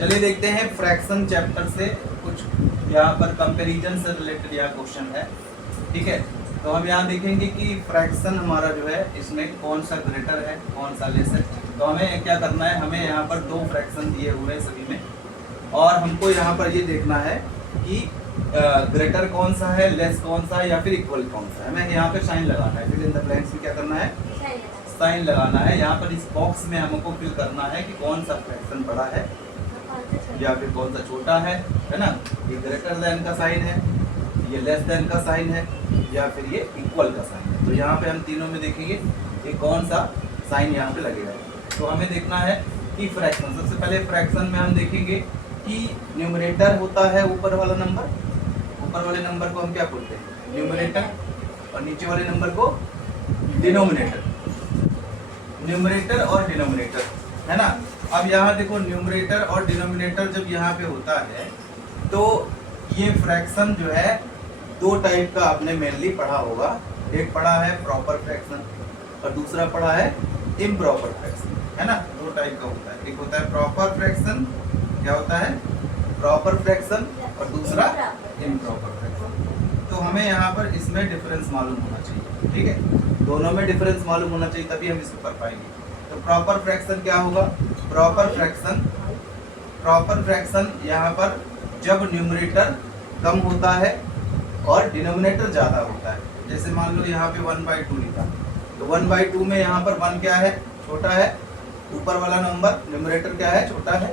चलिए देखते हैं फ्रैक्शन चैप्टर से कुछ यहाँ पर कंपैरिजन से रिलेटेड यहाँ क्वेश्चन है। ठीक है, तो हम यहाँ देखेंगे कि फ्रैक्शन हमारा जो है इसमें कौन सा ग्रेटर है कौन सा लेस है। तो हमें क्या करना है, हमें यहाँ पर दो फ्रैक्शन दिए हुए हैं सभी में, और हमको यहाँ पर ये देखना है कि ग्रेटर कौन सा है, लेस कौन सा है, या फिर इक्वल कौन सा है। हमें यहाँ पे साइन लगाना है, फिर इन द ब्लैंक्स में क्या करना है, साइन लगाना है। यहाँ पर इस बॉक्स में हमको फिल करना है कि कौन सा फ्रैक्शन बड़ा है या फिर कौन सा छोटा है ना। ये ग्रेटर देन का साइन है, ये लेस देन का साइन है, या फिर ये इक्वल का साइन है। तो यहाँ पे हम तीनों में देखेंगे कि कौन सा साइन यहाँ पे लगेगा। तो हमें देखना है कि फ्रैक्शन, सबसे पहले फ्रैक्शन में हम देखेंगे कि न्यूमरेटर होता है ऊपर वाला नंबर, ऊपर वाले नंबर को हम क्या बोलते हैं, न्यूमरेटर, और नीचे वाले नंबर को डिनोमिनेटर। न्यूमरेटर और डिनोमिनेटर है ना। अब यहाँ देखो न्यूमरेटर और डिनोमिनेटर जब यहाँ पे होता है तो ये फ्रैक्शन जो है दो टाइप का आपने मेनली पढ़ा होगा। एक पढ़ा है प्रॉपर फ्रैक्शन और दूसरा पढ़ा है इम्प्रॉपर फ्रैक्शन, है ना। दो टाइप का होता है, एक होता है प्रॉपर फ्रैक्शन, क्या होता है प्रॉपर फ्रैक्शन, और दूसरा इम्प्रॉपर फ्रैक्शन। तो हमें यहाँ पर इसमें डिफरेंस मालूम होना चाहिए। ठीक है, दोनों में डिफरेंस मालूम होना चाहिए तभी हम इसको कर पाएंगे। तो प्रॉपर फ्रैक्शन क्या होगा, प्रॉपर फ्रैक्शन यहाँ पर जब न्यूमरेटर कम होता है और डिनोमिनेटर ज़्यादा होता है। जैसे मान लो यहाँ पे 1/2 लिखा, तो 1/2 में यहाँ पर 1 क्या है, छोटा है, ऊपर वाला नंबर न्यूमरेटर क्या है, छोटा है,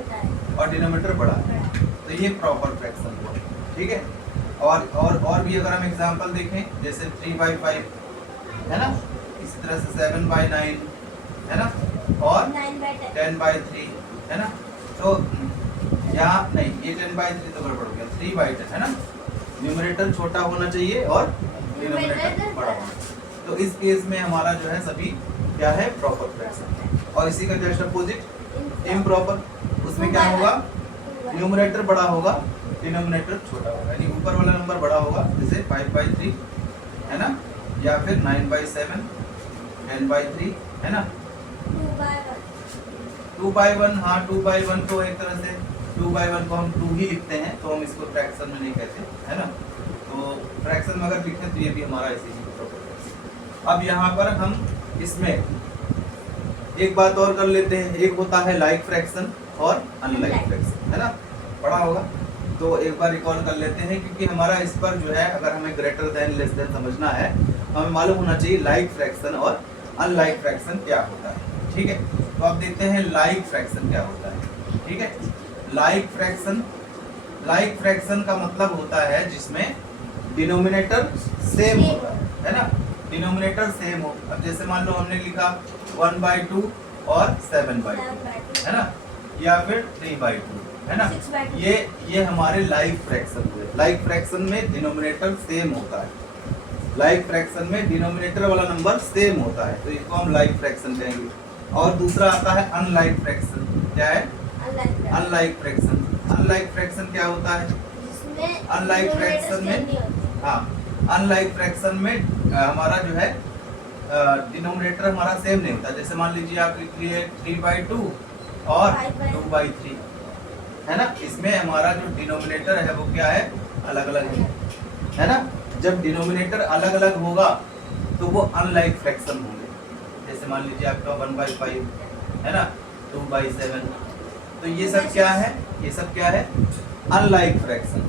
और डिनोमिनेटर बड़ा है। तो ये प्रॉपर फ्रैक्शन हुआ। ठीक है, और भी अगर हम एग्जांपल देखें जैसे 3/5 है ना, इसी तरह से 7/9 है ना, और 10/3 है ना। तो यहाँ नहीं, ये 10/3 तो गड़बड़ हो गया, 3/10 है ना। न्यूमरेटर छोटा होना चाहिए और डिनोमिनेटर बड़ा होना चाहिए। तो इस केस में हमारा जो है सभी क्या है, प्रॉपर फ्रैक्शन। और इसी का जस्ट अपोजिट इम्प्रॉपर, उसमें क्या होगा, न्यूमरेटर बड़ा होगा, डिनोमिनेटर छोटा होगा, यानी ऊपर वाला नंबर बड़ा होगा, जैसे 5/3 है ना, या फिर 9/7, 10/3 है ना, 2/1। हाँ 2/1 तो एक तरह से 2/1 को हम 2 ही लिखते हैं, तो हम इसको फ्रैक्शन में नहीं कहते, है ना। तो फ्रैक्शन में अगर लिखें तो ये भी हमारा ऐसे ही प्रॉपर फ्रैक्शन। अब यहाँ पर हम इसमें एक बात और कर लेते हैं, एक होता है लाइक फ्रैक्शन और अनलाइक फ्रैक्शन, है ना, पढ़ा होगा। तो एक बार रिकॉल कर लेते हैं, क्योंकि हमारा इस पर जो है अगर हमें ग्रेटर देन लेस देन समझना है, हमें मालूम होना चाहिए लाइक फ्रैक्शन और अनलाइक फ्रैक्शन क्या होता है। ठीक है, तो अब देखते हैं लाइक फ्रैक्शन क्या होता है। ठीक है, लाइक फ्रैक्शन का मतलब होता है जिसमें डिनोमिनेटर सेम होता है ना, डिनोमिनेटर सेम हो। अब जैसे मान लो हमने लिखा 1/2 और 7/2 है ना, या फिर 3/2 है ना, ये हमारे लाइक फ्रैक्शन हुए। लाइक फ्रैक्शन में डिनोमिनेटर सेम होता है, लाइक फ्रैक्शन में डिनोमिनेटर वाला नंबर सेम होता है, तो इसको हम लाइक फ्रैक्शन कहेंगे। और दूसरा आता है अनलाइक फ्रैक्शन, क्या है, अनलाइक फ्रैक्शन। अनलाइक फ्रैक्शन क्या होता है, अनलाइक फ्रैक्शन में, हाँ अनलाइक फ्रैक्शन में हमारा जो है डिनोमिनेटर हमारा सेम नहीं होता। जैसे मान लीजिए आप लिख लिए 3/2 और 2/3 है ना, इसमें हमारा जो डिनोमिनेटर है वो क्या है, अलग अलग है ना। जब डिनोमिनेटर अलग अलग होगा तो वो अनलाइक फ्रैक्शन होंगे। जैसे मान लीजिए आपका 1/5 है ना, 2/7, तो ये सब क्या है, ये सब क्या है, अनलाइक फ्रैक्शन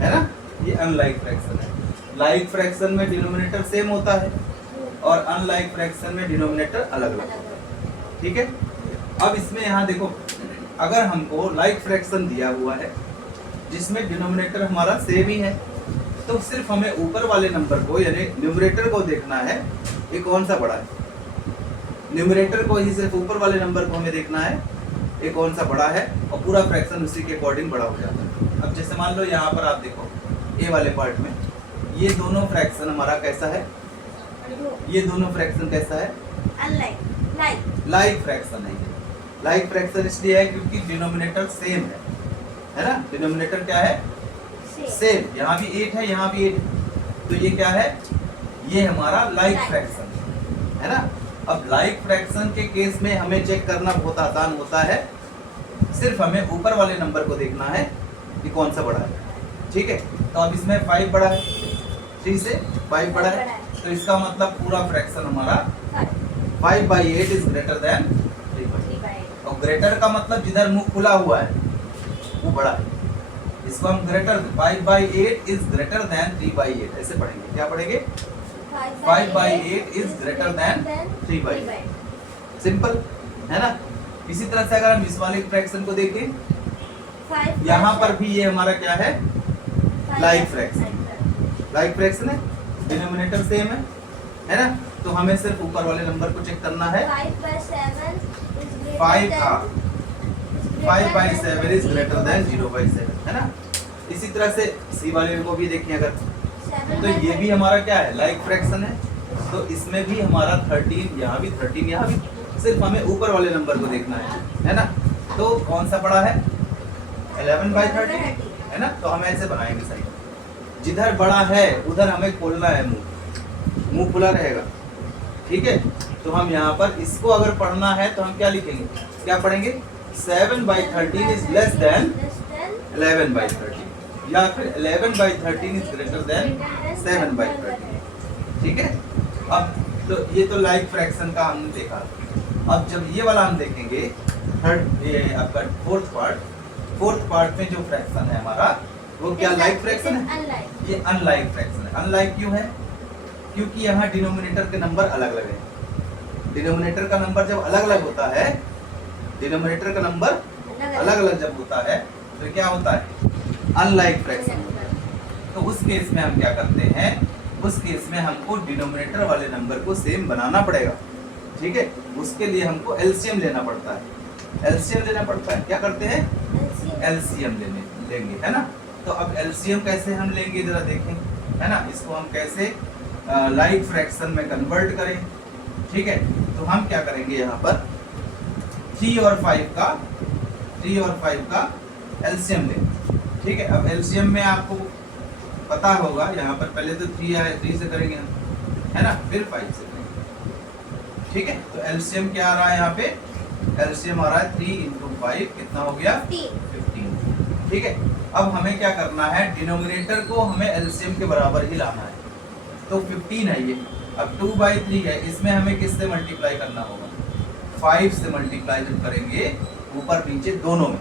है ना, ये अनलाइक फ्रैक्शन है। लाइक फ्रैक्शन में डिनोमिनेटर सेम होता है और अनलाइक फ्रैक्शन में डिनोमिनेटर अलग अलग होता है। ठीक है, अब इसमें यहाँ देखो, अगर हमको लाइक फ्रैक्शन दिया हुआ है जिसमें डिनोमिनेटर हमारा सेम ही है, तो सिर्फ हमें ऊपर वाले नंबर को यानी न्यूमरेटर को देखना है, ये कौन सा बड़ा है, न्यूमरेटर को ही सिर्फ ऊपर वाले नंबर को हमें देखना है, ये कौन सा बड़ा है, और पूरा फ्रैक्शन उसी के अकॉर्डिंग बड़ा हो जाता है। अब जैसे मान लो यहाँ पर आप देखो ए वाले पार्ट में ये दोनों फ्रैक्शन हमारा कैसा है, ये दोनों फ्रैक्शन कैसा है, लाइक फ्रैक्शन है। लाइक फ्रैक्शन इसलिए है क्योंकि डिनोमिनेटर सेम है ना, डिनोमिनेटर क्या है, सेम। यहाँ भी 8 है, यहाँ भी 8 है, तो ये क्या है, ये हमारा लाइक फ्रैक्शन है ना। अब लाइक फ्रैक्शन के केस में हमें चेक करना बहुत आसान होता है, सिर्फ हमें ऊपर वाले नंबर को देखना है कि कौन सा बड़ा है, ठीक है। तो अब इसमें 5 बड़ा है, 3 से 5 बड़ा है, तो इसका मतलब पूरा फ्रैक्शन हमारा 5/8 इज ग्रेटर देन 3/8। और ग्रेटर का मतलब जिधर मुंह खुला हुआ है वो बड़ा है, इसको हम ग्रेटर 5/8 इज ग्रेटर देन 3/8 ऐसे पढ़ेंगे। क्या पढ़ेंगे? 5/8 इज ग्रेटर देन 3/8। सिंपल है ना। इसी तरह से अगर हम इस वाले फ्रैक्शन को देखें, यहाँ पर भी ये हमारा क्या है? Like fraction. लाइक फ्रैक्शन है, डिनोमिनेटर सेम है ना। तो हमें सिर्फ ऊपर वाले नंबर को चेक करना है। 5/7 इज ग्रेटर देन 0/7 है ना। इसी तरह से सी वाले को भी देखें अगर, तो ये भी हमारा क्या है? लाइक फ्रैक्शन है। तो इसमें भी हमारा 13, यहाँ भी 13, यहाँ भी, सिर्फ हमें ऊपर वाले नंबर को देखना है ना। तो कौन सा बड़ा है? 11/13 है ना। तो हम ऐसे बनाएंगे साइड, जिधर बड़ा है उधर हमें खोलना है मुंह खुला रहेगा, ठीक है। तो हम यहाँ पर इसको अगर पढ़ना है तो हम क्या लिखेंगे? क्या पढ़ेंगे? 7/13 इज लेस देन 11/13, या फिर 11/13 इज ग्रेटर देन 7/13, ठीक है। अब तो ये तो लाइक फ्रैक्शन का हमने देखा। अब जब ये वाला हम देखेंगे ये आपका फोर्थ पार्ट में जो फ्रैक्शन है हमारा, वो क्या लाइक फ्रैक्शन है? ये अनलाइक फ्रैक्शन है। अनलाइक क्यों है? क्योंकि यहाँ डिनोमिनेटर के नंबर अलग अलग है। डिनोमिनेटर का नंबर जब अलग अलग होता है, डिनोमिनेटर का नंबर अलग अलग जब होता है तो क्या होता है? अनलाइक फ्रैक्शन होता है। तो उस केस में हम क्या करते हैं? उस केस में हमको डिनोमिनेटर वाले नंबर को सेम बनाना पड़ेगा, ठीक है। उसके लिए हमको एलसीएम लेना पड़ता है। एलसीएम लेना पड़ता है, क्या करते हैं? एलसीएम लेंगे है ना। तो अब एलसीएम कैसे हम लेंगे जरा देखें, है ना। इसको हम कैसे लाइक फ्रैक्शन में कन्वर्ट करें, ठीक है। तो हम क्या करेंगे यहाँ पर 3 और 5 का एलसीएम लेंगे, ठीक है। अब एलसीएम में आपको पता होगा, यहाँ पर पहले तो 3 है, 3 से करेंगे हम, है ना, फिर 5 से करेंगे, ठीक है। तो एलसीएम क्या आ रहा है यहाँ पे? एलसीएम आ रहा है 3 × 5 कितना हो गया? 15, ठीक है। अब हमें क्या करना है? डिनोमिनेटर को हमें एलसीएम के बराबर ही लाना है। तो 15 है ये। अब 2/3 है, इसमें हमें किससे मल्टीप्लाई करना होगा? 5 से मल्टीप्लाई जब करेंगे ऊपर नीचे दोनों में,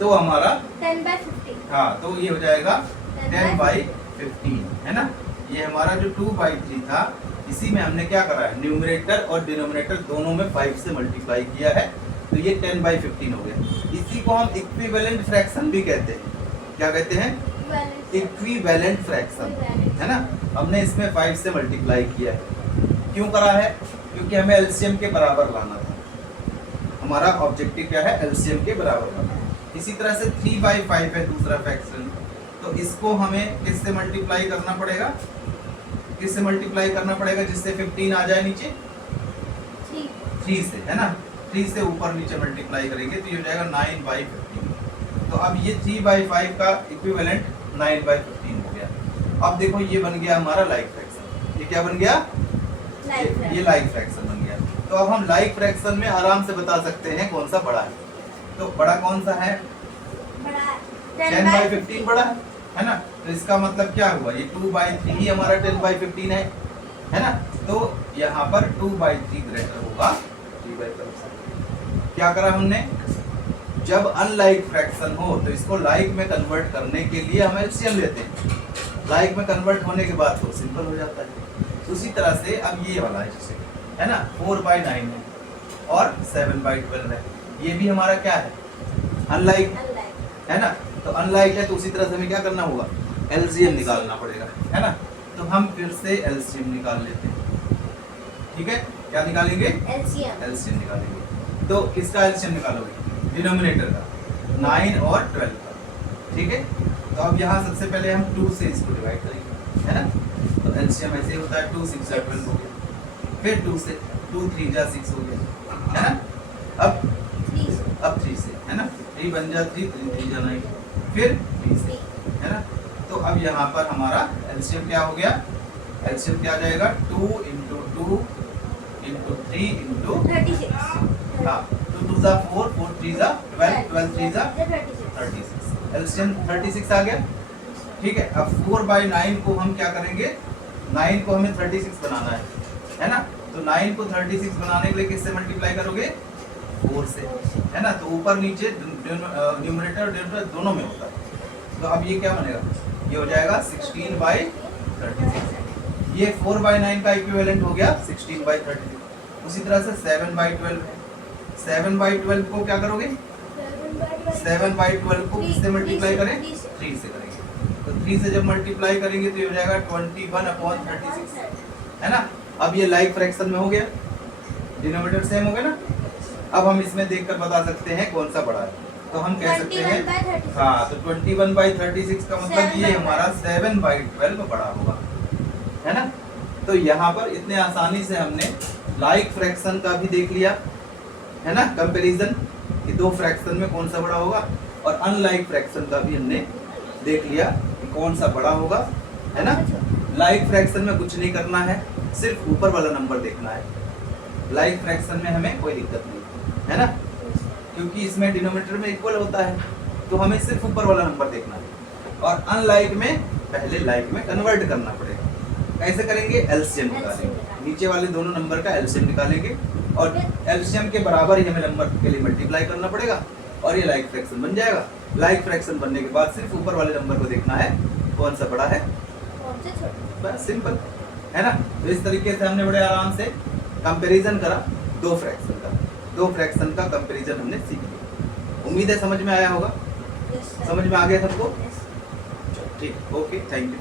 तो हमारा 10/15। हाँ, तो ये हो जाएगा 10/15 है ना। ये हमारा जो 2/3 था, इसी में हमने क्या करा है? न्यूमरेटर और डिनोमिनेटर दोनों में 5 से मल्टीप्लाई किया है, तो ये 10/15 हो गया। इसी को हम इक्विवेलेंट फ्रैक्शन भी कहते हैं। क्या कहते हैं? इक्विवेलेंट फ्रैक्शन, है ना। हमने इसमें 5 से मल्टीप्लाई किया है। क्यों करा है? क्योंकि हमें एलसीएम के बराबर लाना था। हमारा ऑब्जेक्टिव क्या है? एलसीएम के बराबर लाना। इसी तरह से 3/5 है दूसरा फ्रैक्शन, तो इसको हमें किससे मल्टीप्लाई करना पड़ेगा? किससे मल्टीप्लाई करना पड़ेगा जिससे 15 आ जाए नीचे? 3 से, है ना। 3 से ऊपर नीचे मल्टीप्लाई करेंगे तो ये हो जाएगा 9/15। तो अब ये 3/5 का इक्विवेलेंट 9/15 हो गया। अब देखो ये बन गया हमारा लाइक फ्रैक्शन। ये क्या बन गया? ये लाइक फ्रैक्शन बन गया। तो अब हम लाइक फ्रैक्शन में आराम से बता सकते हैं कौन सा बड़ा है। तो बड़ा कौन सा है? 10/15 बड़ा है ना। तो इसका मतलब क्या हुआ? ये 2/3 ही हमारा 10/15 है ना। तो यहाँ पर 2/3 ग्रेटर होगा 3/15। क्या करा हमने? जब अनलाइक फ्रैक्शन हो तो इसको लाइक में कन्वर्ट करने के लिए हम एलसीएम लेते हैं। लाइक में कन्वर्ट होने के बाद तो सिंपल हो जाता है। उसी तरह से अब ये वाला है जैसे, है ना, 4/9 है और 7/12 है। ये भी हमारा क्या है? अनलाइक है ना। तो अनलाइक है, तो उसी तरह से हमें क्या करना होगा? एलसीएम निकालना पड़ेगा, है ना। तो हम फिर से एलसीएम निकाल लेते हैं, ठीक है। क्या निकालेंगे? एलसीएम निकालेंगे। तो किसका एलसीएम निकालोगे? डिनोमिनेटर का, 9 और 12 का, ठीक है। तो अब यहाँ सबसे पहले हम 2 से इसको डिवाइड करेंगे, है ना। तो एलसीएम ऐसे होता है 2 6 12 हो गया। फिर 2 से 2 3 6 हो गया, है ना। अब 3 से, है ना, 3 बन जा 3 3 जा 9, फिर 3 से, है ना। तो अब यहाँ पर हमारा एलसीएम क्या हो गया? एलसीएम क्या आ जाएगा? 2 × 2 × 3 × 36। हाँ, 2 2 जा 4, 4 3 जा 12, 12 3 जा 36, एलसीएम 36 आ गया। ठीक है, अब 4/9 को हम क्या करेंगे, 9 को हमें 36 बनाना है ना, तो 9 को 36 बनाने के लिए किससे मल्टीप्लाई करोगे, 4 से, है ना, तो ऊपर नीचे न्यूमरेटर और डिनोमिनेटर दोनों में होता है। तो अब ये क्या बनेगा, ये हो जाएगा 16/36, ये 4/9 का इक्विवेलेंट हो गया 16/36। उसी तरह से 7/12 है, 7/12 को क्या करोगे, 7/12 को किससे मल्टीप्लाई करें, 3 से करेंगे, तो 3 से जब मल्टीप्लाई करेंगे तो ये हो जाएगा 21/36, है ना। अब ये लाइक फ्रैक्शन में हो गया, डिनोमिनेटर सेम हो गया ना। अब हम इसमें देखकर बता सकते हैं कौन सा बड़ा है, तो हम कह सकते हैं हाँ, तो 21/36 का मतलब ये हमारा 7/12 बड़ा होगा, है ना। तो यहाँ पर इतने आसानी से हमने लाइक फ्रैक्शन का भी देख लिया, है ना, कंपैरिजन कि दो फ्रैक्शन में कौन सा बड़ा होगा, और अनलाइक फ्रैक्शन का भी हमने देख लिया कि कौन सा बड़ा होगा, है ना। लाइक फ्रैक्शन में कुछ नहीं करना है, सिर्फ ऊपर वाला नंबर देखना है। लाइक फ्रैक्शन में हमें कोई दिक्कत नहीं, है ना, क्योंकि इसमें डिनोमिनेटर में इक्वल होता है, तो हमें सिर्फ ऊपर वाला नंबर देखना है। और अनलाइक में पहले लाइक में कन्वर्ट करना पड़ेगा। कैसे करेंगे, एलसीएम निकालेंगे, नीचे वाले दोनों नंबर का एलसीएम निकालेंगे, और एलसीएम के बराबर ही हमें नंबर के लिए मल्टीप्लाई करना पड़ेगा, और ये लाइक फ्रैक्शन बन जाएगा। लाइक फ्रैक्शन बनने के बाद सिर्फ ऊपर वाले नंबर को देखना है कौन सा बड़ा है, बस सिंपल, है ना। तो इस तरीके से हमने बड़े आराम से कंपैरिजन करा दो फ्रैक्शन का कंपैरिजन हमने सीख लिया। उम्मीद है समझ में आया होगा, समझ में आ गया सबको, ठीक, ओके, थैंक यू।